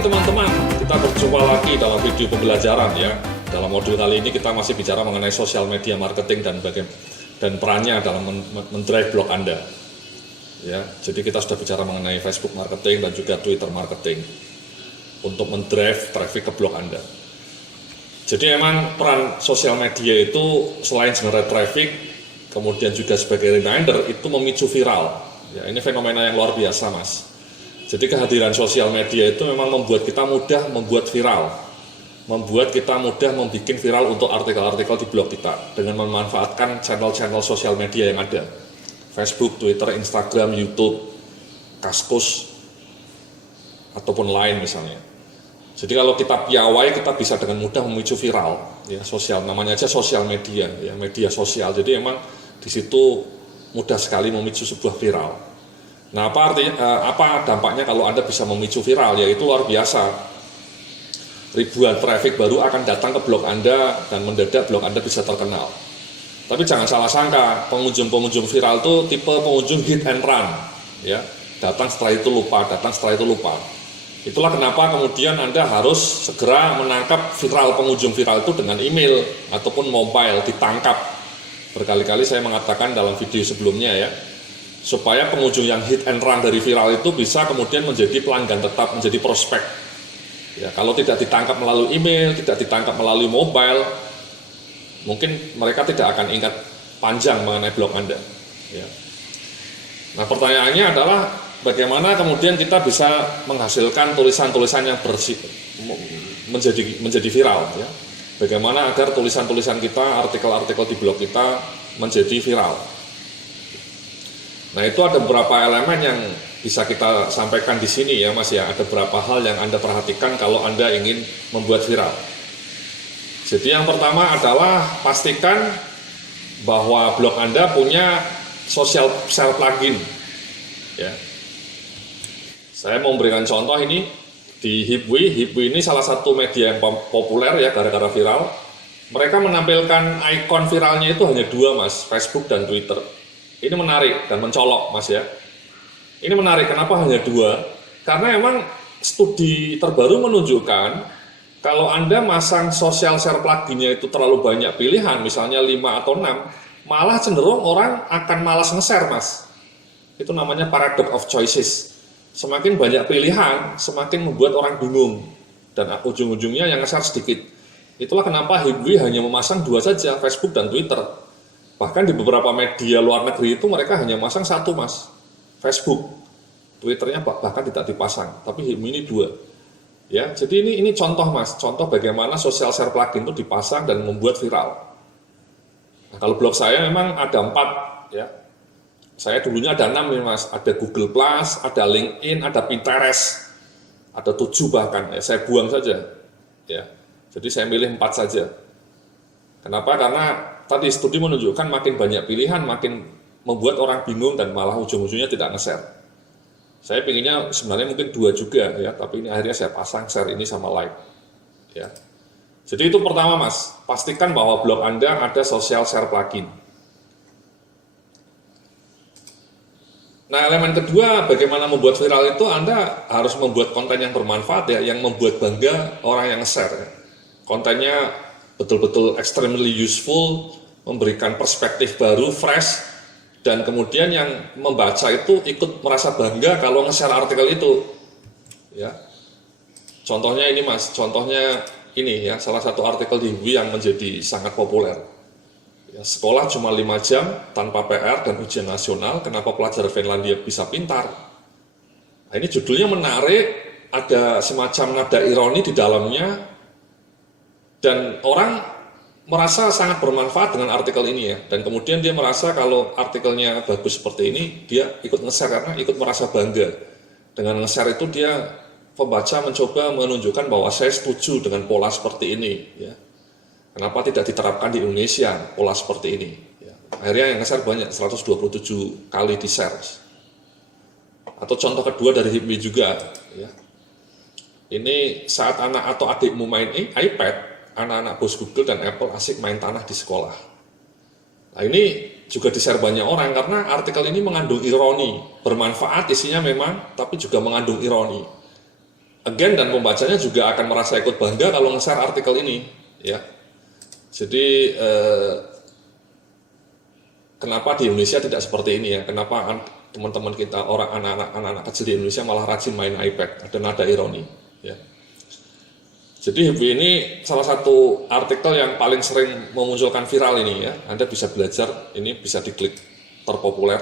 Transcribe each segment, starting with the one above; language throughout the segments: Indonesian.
Hai teman-teman, kita berjumpa lagi dalam video pembelajaran ya. Dalam modul kali ini kita masih bicara mengenai sosial media marketing dan perannya dalam mendrive blog Anda. Ya, jadi kita sudah bicara mengenai Facebook marketing dan juga Twitter marketing untuk mendrive traffic ke blog Anda. Jadi emang peran sosial media itu selain generate traffic, kemudian juga sebagai reminder itu memicu viral. Ya, ini fenomena yang luar biasa, Mas. Jadi kehadiran sosial media itu memang membuat kita mudah membuat viral, membuat kita mudah membuat viral untuk artikel-artikel di blog kita dengan memanfaatkan channel-channel sosial media yang ada, Facebook, Twitter, Instagram, YouTube, Kaskus, ataupun lain misalnya. Jadi kalau kita piawai, kita bisa dengan mudah memicu viral, ya sosial, namanya aja sosial media, ya media sosial. Jadi emang di situ mudah sekali memicu sebuah viral. Nah, apa dampaknya kalau Anda bisa memicu viral? Yaitu luar biasa. Ribuan traffic baru akan datang ke blog Anda dan mendadak blog Anda bisa terkenal. Tapi jangan salah sangka, pengunjung-pengunjung viral itu tipe pengunjung hit and run, ya. Datang setelah itu lupa, datang setelah itu lupa. Itulah kenapa kemudian Anda harus segera menangkap pengunjung viral itu dengan email ataupun mobile, ditangkap. Berkali-kali saya mengatakan dalam video sebelumnya ya, supaya pengunjung yang hit and run dari viral itu bisa kemudian menjadi pelanggan tetap, menjadi prospek. Ya, kalau tidak ditangkap melalui email, tidak ditangkap melalui mobile, mungkin mereka tidak akan ingat panjang mengenai blog Anda. Ya. Nah, pertanyaannya adalah bagaimana kemudian kita bisa menghasilkan tulisan-tulisan yang menjadi viral. Ya. Bagaimana agar tulisan-tulisan kita, artikel-artikel di blog kita menjadi viral. Nah, itu ada beberapa elemen yang bisa kita sampaikan di sini ya Mas ya. Ada beberapa hal yang Anda perhatikan kalau Anda ingin membuat viral. Jadi yang pertama adalah pastikan bahwa blog Anda punya social share plugin. Ya. Saya mau memberikan contoh ini di Hipwi. Hipwi ini salah satu media yang populer ya gara-gara viral. Mereka menampilkan ikon viralnya itu hanya dua Mas, Facebook dan Twitter. Ini menarik dan mencolok Mas ya. Ini menarik, kenapa hanya dua? Karena emang studi terbaru menunjukkan kalau Anda masang social share pluginnya itu terlalu banyak pilihan, misalnya 5 atau 6, malah cenderung orang akan malas nge-share Mas. Itu namanya paradox of choices. Semakin banyak pilihan, semakin membuat orang bingung. Dan ujung-ujungnya yang nge-share sedikit. Itulah kenapa Hibwi hanya memasang dua saja, Facebook dan Twitter. Bahkan di beberapa media luar negeri itu mereka hanya masang satu Mas, Facebook, Twitternya bahkan tidak dipasang, tapi ini dua. Ya, jadi ini contoh Mas, contoh bagaimana social share plugin itu dipasang dan membuat viral. Nah, kalau blog saya memang ada 4 ya. Saya dulunya ada 6 nih Mas, ada Google Plus, ada LinkedIn, ada Pinterest, ada 7 bahkan. Ya, saya buang saja. Ya, jadi saya milih 4 saja. Kenapa? Karena tadi studi menunjukkan makin banyak pilihan, makin membuat orang bingung dan malah ujung-ujungnya tidak nge-share. Saya pinginnya sebenarnya mungkin 2 juga ya, tapi ini akhirnya saya pasang share ini sama like. Ya. Jadi itu pertama Mas, pastikan bahwa blog Anda ada social share plugin. Nah, elemen kedua, bagaimana membuat viral itu Anda harus membuat konten yang bermanfaat ya, yang membuat bangga orang yang nge-share. Ya. Kontennya betul-betul extremely useful, memberikan perspektif baru, fresh, dan kemudian yang membaca itu ikut merasa bangga kalau nge-share artikel itu. Ya. Contohnya ini Mas, contohnya ini ya, salah satu artikel di Hibwi yang menjadi sangat populer. Ya, sekolah cuma 5 jam tanpa PR dan ujian nasional, kenapa pelajar Finlandia bisa pintar? Nah, ini judulnya menarik, ada semacam nada ironi di dalamnya, dan orang merasa sangat bermanfaat dengan artikel ini ya. Dan kemudian dia merasa kalau artikelnya bagus seperti ini, dia ikut nge-share karena ikut merasa bangga. Dengan nge-share itu dia, pembaca mencoba menunjukkan bahwa saya setuju dengan pola seperti ini. Ya. Kenapa tidak diterapkan di Indonesia pola seperti ini. Ya. Akhirnya yang nge-share banyak, 127 kali di-share. Atau contoh kedua dari Hibwi juga. Ya. Ini saat anak atau adikmu main iPad, anak-anak bos Google dan Apple asik main tanah di sekolah. Nah, ini juga di-share banyak orang karena artikel ini mengandung ironi, bermanfaat isinya memang, tapi juga mengandung ironi. again, dan pembacanya juga akan merasa ikut bangga kalau nge-share artikel ini, ya. Jadi kenapa di Indonesia tidak seperti ini ya? Kenapa teman-teman kita, orang anak-anak kecil di Indonesia malah rajin main iPad? Ada nada ironi, ya. Jadi ini salah satu artikel yang paling sering memunculkan viral ini ya. Anda bisa belajar, ini bisa diklik terpopuler.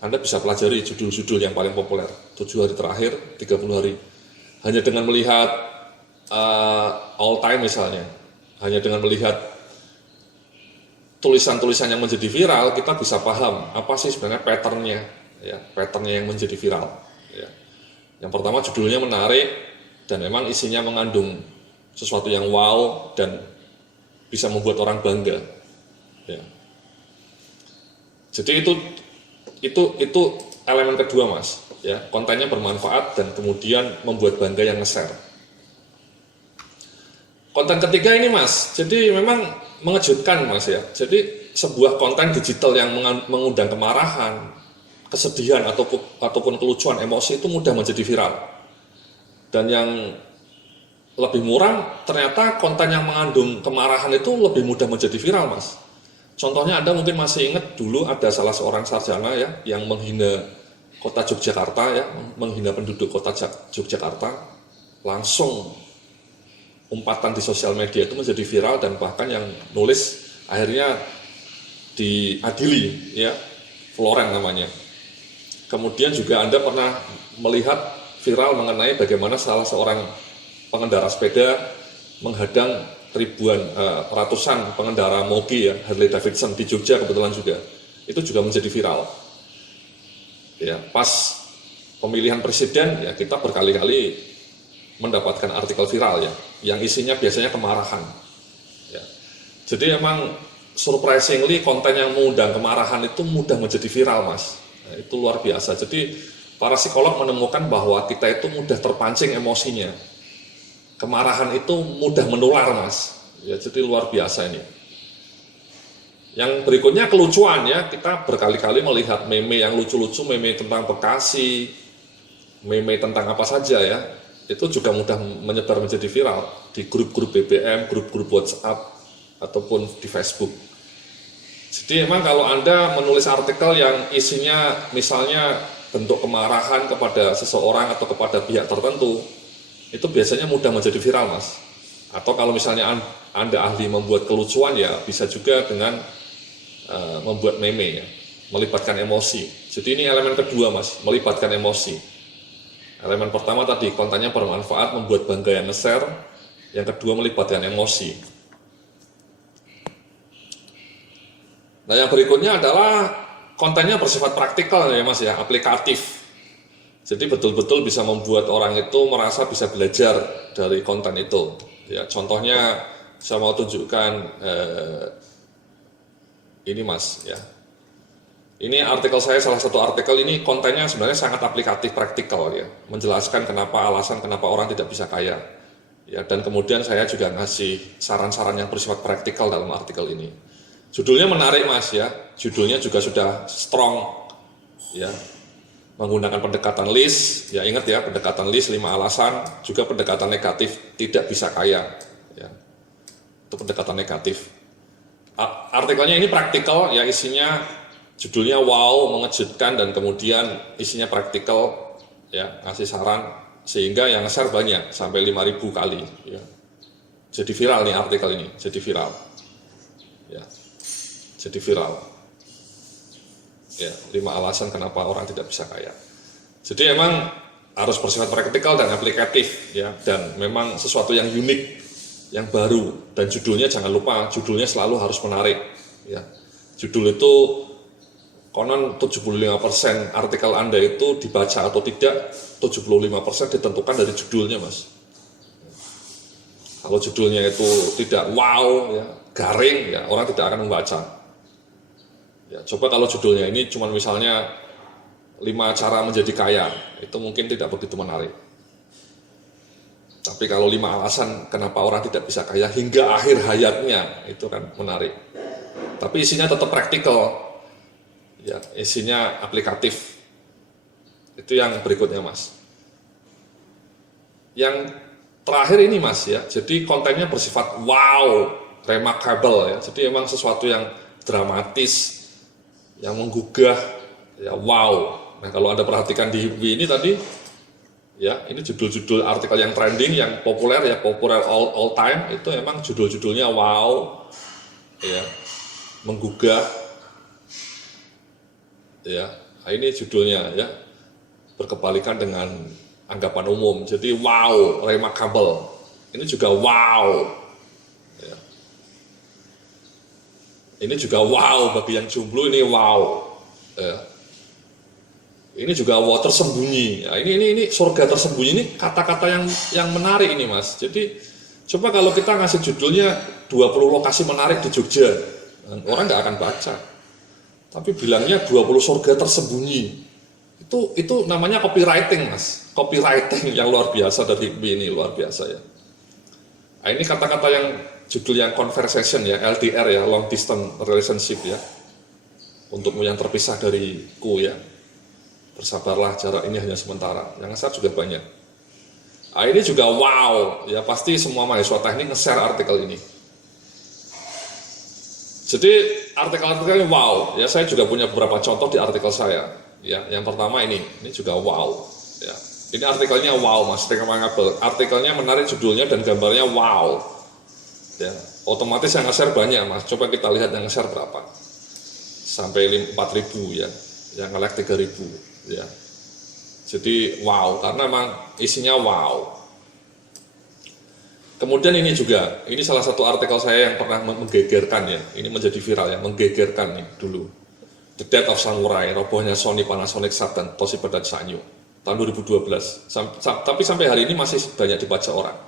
Anda bisa pelajari judul-judul yang paling populer 7 hari terakhir, 30 hari. Hanya dengan melihat all time misalnya, hanya dengan melihat tulisan-tulisan yang menjadi viral, kita bisa paham apa sih sebenarnya patternnya, ya, patternnya yang menjadi viral. Ya. Yang pertama, judulnya menarik dan memang isinya mengandung sesuatu yang wow dan bisa membuat orang bangga. Ya. Jadi itu elemen kedua, Mas. Ya, kontennya bermanfaat dan kemudian membuat bangga yang nge-share. Konten ketiga ini, Mas, jadi memang mengejutkan, Mas ya. Jadi sebuah konten digital yang mengundang kemarahan, kesedihan ataupun kelucuan, emosi itu mudah menjadi viral. Dan yang lebih murah, ternyata konten yang mengandung kemarahan itu lebih mudah menjadi viral, Mas. Contohnya Anda mungkin masih ingat dulu ada salah seorang sarjana ya yang menghina kota Yogyakarta ya, menghina penduduk kota Yogyakarta, langsung umpatan di sosial media itu menjadi viral dan bahkan yang nulis akhirnya diadili ya, Floren namanya. Kemudian juga Anda pernah melihat viral mengenai bagaimana salah seorang pengendara sepeda menghadang ratusan pengendara moge ya, Harley Davidson di Jogja kebetulan juga. Itu juga menjadi viral. Ya, pas pemilihan presiden ya kita berkali-kali mendapatkan artikel viral ya, yang isinya biasanya kemarahan. Ya. Jadi emang surprisingly konten yang mengundang kemarahan itu mudah menjadi viral, Mas. Nah, itu luar biasa. Jadi para psikolog menemukan bahwa kita itu mudah terpancing emosinya. Kemarahan itu mudah menular, Mas. Ya, jadi luar biasa ini. Yang berikutnya kelucuan ya, kita berkali-kali melihat meme yang lucu-lucu, meme tentang Bekasi, meme tentang apa saja ya. Itu juga mudah menyebar menjadi viral di grup-grup BBM, grup-grup WhatsApp, ataupun di Facebook. Jadi memang kalau Anda menulis artikel yang isinya misalnya bentuk kemarahan kepada seseorang atau kepada pihak tertentu, itu biasanya mudah menjadi viral, Mas. Atau kalau misalnya Anda ahli membuat kelucuan ya bisa juga dengan membuat meme ya, melibatkan emosi. Jadi ini elemen kedua, Mas, melibatkan emosi. Elemen pertama tadi kontennya bermanfaat, membuat bangga yang nge-share. Yang kedua melibatkan emosi. Nah, yang berikutnya adalah kontennya bersifat praktikal ya, Mas ya, aplikatif. Jadi betul-betul bisa membuat orang itu merasa bisa belajar dari konten itu. Ya, contohnya saya mau tunjukkan ini, Mas ya. Ini artikel saya, salah satu artikel ini kontennya sebenarnya sangat aplikatif, praktikal ya, menjelaskan alasan kenapa orang tidak bisa kaya. Ya, dan kemudian saya juga ngasih saran-saran yang bersifat praktikal dalam artikel ini. Judulnya menarik, Mas ya. Judulnya juga sudah strong ya. Menggunakan pendekatan list, ya ingat ya, pendekatan list 5 alasan, juga pendekatan negatif tidak bisa kaya. Ya. Itu pendekatan negatif. Artikelnya ini praktikal ya, isinya judulnya wow, mengejutkan, dan kemudian isinya praktikal ya, ngasih saran sehingga yang nge-share banyak sampai 5.000 kali ya. Jadi viral nih artikel ini, jadi viral. Ya. Jadi viral. Ya, 5 alasan kenapa orang tidak bisa kaya. Jadi memang harus bersifat praktikal dan aplikatif ya, dan memang sesuatu yang unik, yang baru, dan judulnya jangan lupa, judulnya selalu harus menarik ya. Judul itu konon 75% artikel Anda itu dibaca atau tidak, 75% ditentukan dari judulnya, Mas. Kalau judulnya itu tidak wow ya, garing ya, orang tidak akan membaca. Ya, coba kalau judulnya ini cuma misalnya 5 cara menjadi kaya, itu mungkin tidak begitu menarik. Tapi kalau 5 alasan kenapa orang tidak bisa kaya hingga akhir hayatnya, itu kan menarik. Tapi isinya tetap praktikal, ya, isinya aplikatif. Itu yang berikutnya, Mas. yang terakhir ini Mas ya, jadi kontennya bersifat wow, remarkable ya. Jadi emang sesuatu yang dramatis, yang menggugah, ya wow. Nah kalau Anda perhatikan di Hipwi ini tadi, ya ini judul-judul artikel yang trending, yang populer ya, populer all time, itu emang judul-judulnya wow, ya, menggugah, ya. Nah, ini judulnya ya, berkebalikan dengan anggapan umum. Jadi wow, remarkable. Ini juga wow. Ya. Ini juga wow bagi yang jomblo, ini wow. Ya. Ini juga wow tersembunyi. Ya, ini surga tersembunyi, ini kata-kata yang menarik ini Mas. Jadi coba kalau kita ngasih judulnya 20 lokasi menarik di Jogja, orang nggak akan baca. Tapi bilangnya 20 surga tersembunyi. Itu namanya copywriting Mas. Copywriting yang luar biasa dari ini, luar biasa ya. Nah, ini kata-kata yang judul yang conversation ya, LDR ya, long distance relationship ya. Untukmu yang terpisah dariku ya. Bersabarlah, jarak ini hanya sementara. Yang nge-share juga banyak. Nah, ini juga wow, ya pasti semua mahasiswa teknik nge-share artikel ini. Jadi artikel-artikel ini wow, ya saya juga punya beberapa contoh di artikel saya. Ya, yang pertama ini juga wow. Ya, ini artikelnya wow Mas, remarkable. Artikelnya menarik judulnya dan gambarnya wow. Ya, otomatis yang nge-share banyak Mas. Coba kita lihat yang nge-share berapa. Sampai 4.000 ya, yang nge-like 3.000. Ya, jadi wow, karena memang isinya wow. Kemudian ini juga, ini salah satu artikel saya yang pernah menggegerkan ya, ini menjadi viral ya, menggegerkan nih dulu. The Death of Samurai, robohnya Sony, Panasonic, Saturn, Toshiba dan Sanyo, tahun 2012. Tapi sampai hari ini masih banyak dibaca orang.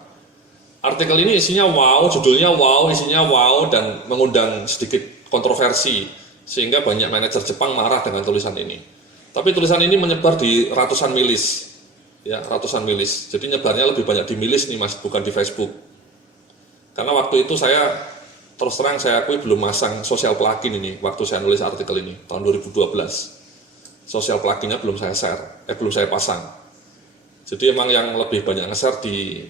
Artikel ini isinya wow, judulnya wow, isinya wow, dan mengundang sedikit kontroversi, sehingga banyak manajer Jepang marah dengan tulisan ini. Tapi tulisan ini menyebar di ratusan milis, ya ratusan milis. Jadi nyebarnya lebih banyak di milis nih Mas, bukan di Facebook. Karena waktu itu saya terus terang saya akui belum masang sosial plugin ini waktu saya nulis artikel ini tahun 2012. Sosial pluginnya belum saya share, belum saya pasang. Jadi emang yang lebih banyak nge-share di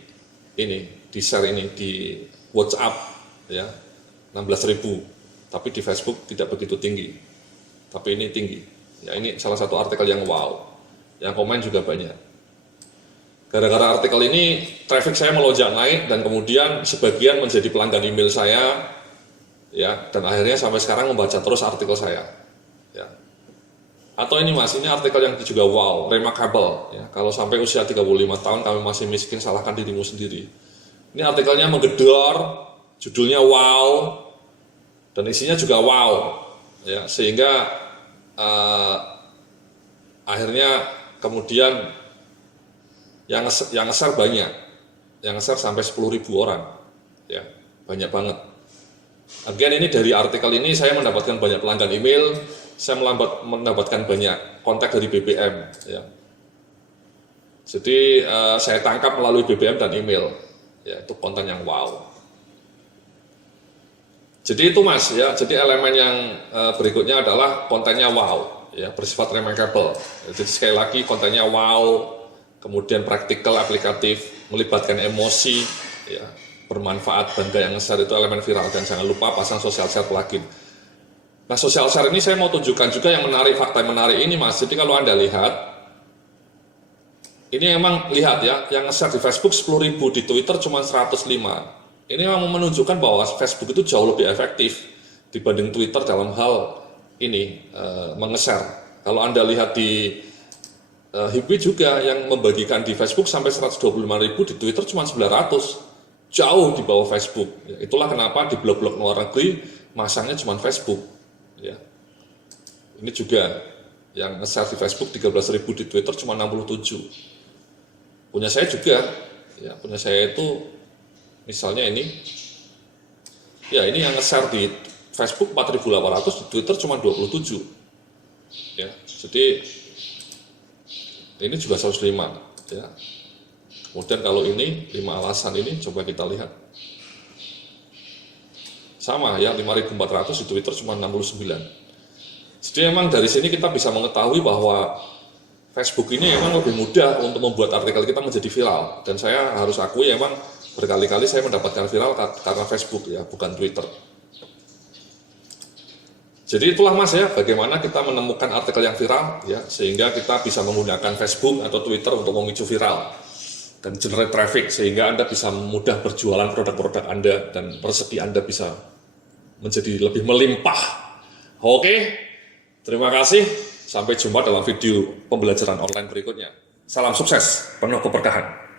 ini, di share ini di WhatsApp ya 16.000. Tapi di Facebook tidak begitu tinggi. Tapi ini tinggi. Ya ini salah satu artikel yang wow, yang komen juga banyak. Gara-gara artikel ini, traffic saya melonjak naik dan kemudian sebagian menjadi pelanggan email saya, ya dan akhirnya sampai sekarang membaca terus artikel saya. Ya. Atau ini Mas, ini artikel yang juga wow, remarkable. Ya. Kalau sampai usia 35 tahun kami masih miskin, salahkan dirimu sendiri. Ini artikelnya menggedor, judulnya wow, dan isinya juga wow. Ya, sehingga akhirnya kemudian yang nge-share banyak, yang nge-share sampai 10.000 orang, ya banyak banget. Again ini dari artikel ini saya mendapatkan banyak pelanggan email, saya mendapatkan banyak kontak dari BBM, ya. Jadi saya tangkap melalui BBM dan email, ya itu konten yang wow. Jadi itu Mas ya, jadi elemen yang berikutnya adalah kontennya wow, ya bersifat remarkable. Jadi sekali lagi kontennya wow, kemudian praktikal, aplikatif, melibatkan emosi, ya bermanfaat, bangga yang nge-share itu elemen viral dan jangan lupa pasang social share plugin. Nah social share ini saya mau tunjukkan juga yang menarik, fakta yang menarik ini Mas. Jadi kalau Anda lihat, ini emang lihat ya, yang nge-share di Facebook 10.000, di Twitter cuma 105. Ini memang menunjukkan bahwa Facebook itu jauh lebih efektif dibanding Twitter dalam hal ini menge-share. Kalau Anda lihat di Hipwi juga yang membagikan di Facebook sampai 125.000, di Twitter cuma 900, jauh di bawah Facebook. Ya, itulah kenapa di blog-blog luar negeri masangnya cuma Facebook. Ya. Ini juga yang nge-share di Facebook 13.000, di Twitter cuma 67. Punya saya juga, ya punya saya itu. Misalnya ini, ya ini yang nge-share di Facebook 4.800, di Twitter cuma 27. Ya, jadi ini juga 105. Ya. Kemudian kalau ini 5 alasan ini coba kita lihat. Sama ya 5.400, di Twitter cuma 69. Jadi memang dari sini kita bisa mengetahui bahwa Facebook ini emang lebih mudah untuk membuat artikel kita menjadi viral. Dan saya harus akui emang berkali-kali saya mendapatkan viral karena Facebook ya, bukan Twitter. Jadi itulah Mas ya, bagaimana kita menemukan artikel yang viral ya, sehingga kita bisa menggunakan Facebook atau Twitter untuk memicu viral dan generate traffic, sehingga Anda bisa mudah berjualan produk-produk Anda dan rezeki Anda bisa menjadi lebih melimpah. Oke, terima kasih. Sampai jumpa dalam video pembelajaran online berikutnya. Salam sukses, penuh keberkahan.